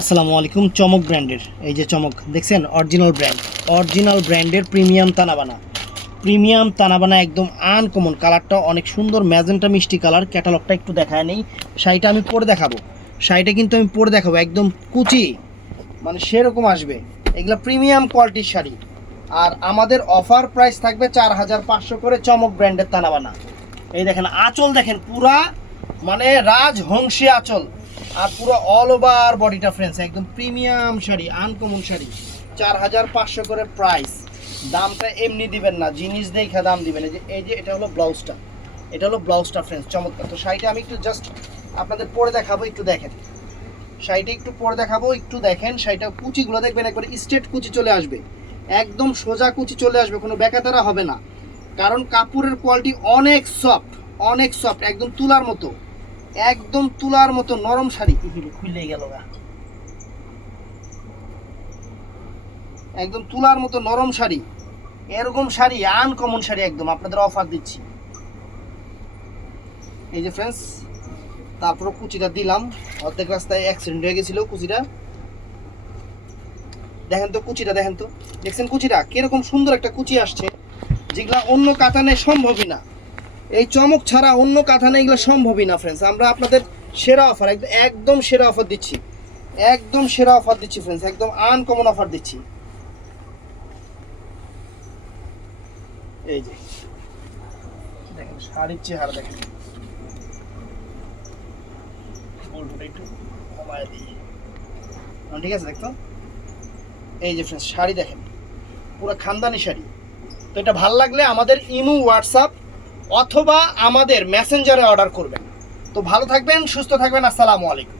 আসসালামু আলাইকুম। চমক ব্র্যান্ডের এই যে চমক দেখছেন, অরিজিনাল ব্র্যান্ডের প্রিমিয়াম তানাবানা একদম আনকমন। কালারটা অনেক সুন্দর, ম্যাজেন্টা মিষ্টি কালার। ক্যাটালগটা একটু দেখায় নেই। শাড়িটা আমি পরে দেখাবো, একদম কুচি, মানে সেরকম আসবে। এগুলো প্রিমিয়াম কোয়ালিটির শাড়ি। আর আমাদের অফার প্রাইস থাকবে 4500 করে চমক ব্র্যান্ডের তানাবানা। এই দেখেন আঁচল, দেখেন পুরা মানে রাজহংসী আঁচল, আর পুরো অল ওভার বডিটা ফ্রেন্ডস একদম প্রিমিয়াম শাড়ি, আনকমন শাড়ি। 4500 করে প্রাইস। দামটা এমনি দিবেন না, জিনিস দেখে দাম দিবেন। এই যে এটা হলো ব্লাউজটা ফ্রেন্ডস, চমৎকার। তো শাড়িটা আমি একটু জাস্ট আপনাদের পরে দেখাবো, একটু দেখেন শাড়িটা, একটু দেখেন শাড়িটা। কুচিগুলো দেখবেন একবারে স্ট্রেট কুচি চলে আসবে, একদম সোজা কুচি চলে আসবে, কোনো বেকাতারা হবে না। কারণ কাপড়ের কোয়ালিটি অনেক সফট, একদম তুলার মতো নরম শাড়ি। খুলে গেল গা, একদম তুলার মতো নরম শাড়ি। এরকম শাড়ি আনকমন শাড়ি একদম আপনাদের অফার দিচ্ছি। এই যে ফ্রেন্ডস, তারপরে কুচিটা দিলাম, অর্ধেক রাস্তায় অ্যাক্সিডেন্ট হয়ে গেছিল কুচিটা। দেখেন তো কুচিটা, দেখছেন কুচিটা কিরকম সুন্দর একটা কুচি আসছে, যেগুলা অন্য কাতানে সম্ভবই না। এই চমক ছাড়া অন্য কাতানে এগুলো সম্ভবই না ফ্রেন্ডস। আমরা আপনাদের সেরা অফার, একদম সেরা অফার দিচ্ছি ফ্রেন্ডস, একদম আনকমন অফার দিচ্ছি। এই যে দেখেন শাড়ির চেহারা, দেখেন একটু কমায় দিই, ঠিক আছে দেখতো। এই যে ফ্রেন্ডস শাড়ি দেখেন, পুরো খানদানি শাড়ি। তো এটা ভালো লাগলে আমাদের ইমো, হোয়াটসঅ্যাপ অথবা আমাদের মেসেঞ্জারে অর্ডার করবেন। তো ভালো থাকবেন, সুস্থ থাকবেন। আসসালামু আলাইকুম।